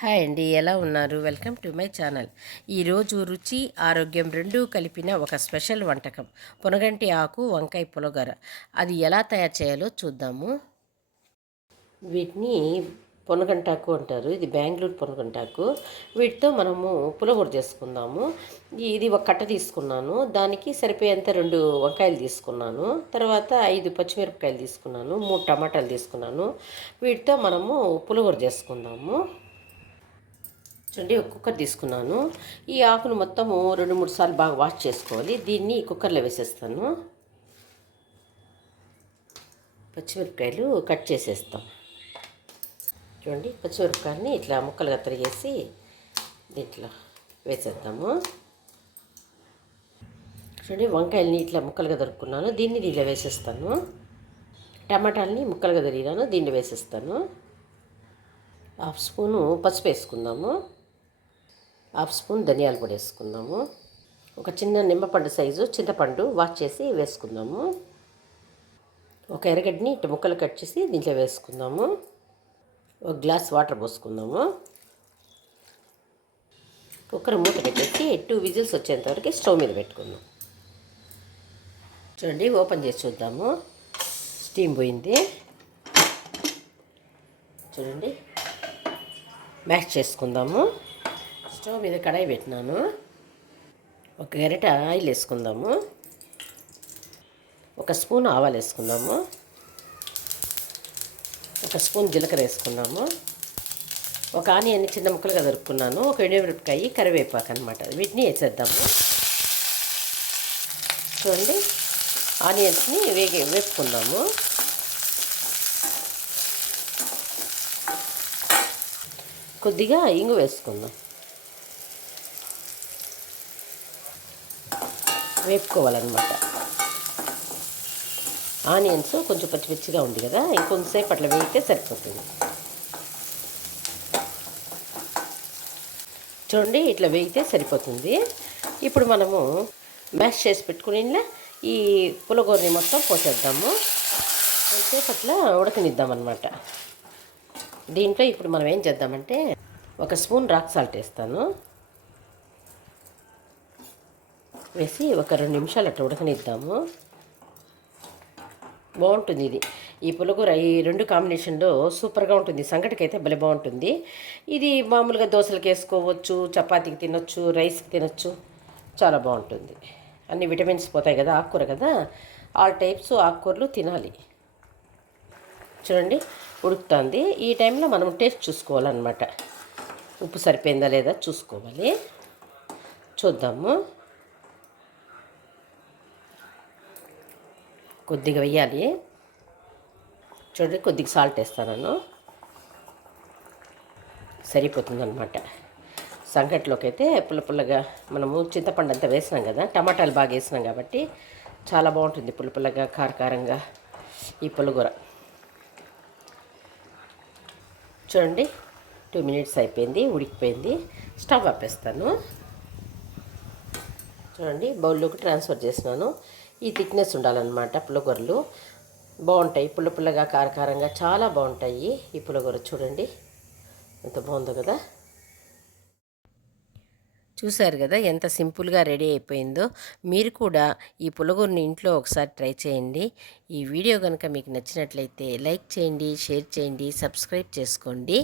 Hi అండి ఎలా ఉన్నారు? వెల్కమ్ టు మై ఛానల్ ఈరోజు రుచి ఆరోగ్యం రెండూ కలిపిన ఒక స్పెషల్ వంటకం. పొనగంటి ఆకు వంకాయ పులగర. అది ఎలా తయారు చేయాలో చూద్దాము. వీటిని పొనగంటాకు అంటారు. ఇది బెంగళూరు పొనగంటాకు వీటితో మనము పులగూర చేసుకుందాము. ఇది ఒక కట్ట తీసుకున్నాను. దానికి సరిపోయేంత రెండు వంకాయలు తీసుకున్నాను. తర్వాత ఐదు పచ్చిమిరపకాయలు తీసుకున్నాను. మూడు టమాటాలు తీసుకున్నాను. వీటితో మనము పులగూర చేసుకుందాము. చూడండి కుక్కర్ తీసుకున్నాను. ఈ ఆకును మొత్తము రెండు మూడు సార్లు బాగా వాష్ చేసుకోవాలి. దీన్ని కుక్కర్లో వేసేస్తాను. పచ్చిమిరపకాయలు కట్ చేసేస్తాం. చూడండి పచ్చిమిరపకాయని ఇట్లా ముక్కలుగా తరిగేసి దీంట్లో వేసేద్దాము. చూడండి వంకాయలని ఇట్లా ముక్కలుగా దొరుకున్నాను దీన్ని దీనిలో వేసేస్తాను. టమాటాలని ముక్కలుగా దొరికినాను దీన్ని వేసేస్తాను. హాఫ్ స్పూను పసుపు వేసుకుందాము. హాఫ్ స్పూన్ ధనియాల పొడి వేసుకుందాము. ఒక చిన్న నిమ్మపండు సైజు చింతపండు వాష్ చేసి వేసుకుందాము. ఒక ఎర్రగడ్డని ఇటు ముక్కలు కట్ చేసి దీంట్లో వేసుకుందాము. ఒక గ్లాస్ వాటర్ పోసుకుందాము. కుక్కర్ మూత పెట్టేసి టూ విజిల్స్ వచ్చేంత వరకు స్టవ్ మీద పెట్టుకుందాం. చూడండి ఓపెన్ చేసి చూద్దాము. స్టీమ్ పోయింది. చూడండి మ్యాష్ చేసుకుందాము. స్టవ్ మీద కడాయి పెట్టినాను. ఒక గరిట ఆయిల్ వేసుకుందాము. ఒక స్పూన్ ఆవాలు వేసుకుందాము. ఒక స్పూన్ జీలకర్ర వేసుకున్నాము ఒక ఆనియన్ చిన్న ముక్కలుగా దొరుకున్నాను ఒక ఎండుమిరపకాయ కరివేపాకు అనమాట వీటిని వేసేద్దాము. చూడండి. ఆనియన్స్ని వేగి వేసుకుందాము కొద్దిగా ఇంగు వేసుకుందాం. వేపుకోవాలన్నమాట. ఆనియన్స్ కొంచెం పచ్చి పచ్చిగా ఉంది కదా ఇంకొంతసేపు అట్లా వేయితే సరిపోతుంది. చూడండి ఇట్లా వేయితే సరిపోతుంది. ఇప్పుడు మనము మ్యాష్ చేసి పెట్టుకుని ఈ పులగూరని మొత్తం పోసేద్దాము. కొంతసేపు అట్లా ఉడకనిద్దాం అనమాట దీంట్లో ఇప్పుడు మనం ఏం చేద్దామంటే ఒక స్పూన్ రాక్ సాల్ట్ వేస్తాను. వేసి ఒక రెండు నిమిషాలు అట్లా ఉడకనిద్దాము. బాగుంటుంది ఇది. ఈ పులగూర ఈ రెండు కాంబినేషన్లో సూపర్గా ఉంటుంది. సంగటికి అయితే భలే బాగుంటుంది. ఇది మామూలుగా దోశలకు వేసుకోవచ్చు చపాతీకి తినొచ్చు రైస్కి తినొచ్చు. చాలా బాగుంటుంది. అన్ని విటమిన్స్ పోతాయి కదా ఆకుకూర కదా. ఆల్ టైప్స్ ఆకుకూరలు తినాలి. చూడండి ఉడుకుతుంది. ఈ టైంలో మనం టేస్ట్ చూసుకోవాలన్నమాట. ఉప్పు సరిపోయిందా లేదా చూసుకోవాలి. చూద్దాము. కొద్దిగా వెయ్యాలి. చూడండి కొద్దిగా సాల్ట్ వేస్తాను సరిపోతుందన్నమాట. సంగట్లోకి అయితే పుల్ల పుల్లగా మనము చింతపండు అంతా వేసినాం కదా టమాటాలు బాగా వేసినాం కాబట్టి చాలా బాగుంటుంది పుల్ల పుల్లగా కారకారంగా ఈ పుల్లగూర చూడండి టూ మినిట్స్ అయిపోయింది ఉడికిపోయింది. స్టవ్ ఆపేస్తాను. చూడండి బౌల్లోకి ట్రాన్స్ఫర్ చేసినాను. ఈ థిక్నెస్ ఉండాలన్నమాట పులగొరలు బాగుంటాయి. పుల్ల పుల్లగా కారకారంగా చాలా బాగుంటాయి ఈ పులగొర చూడండి. ఎంత బాగుందో కదా. చూశారు కదా ఎంత సింపుల్గా రెడీ అయిపోయిందో. మీరు కూడా ఈ పులగూరని ఇంట్లో ఒకసారి ట్రై చేయండి. ఈ వీడియో కనుక మీకు నచ్చినట్లయితే లైక్ చేయండి షేర్ చేయండి సబ్స్క్రైబ్ చేసుకోండి.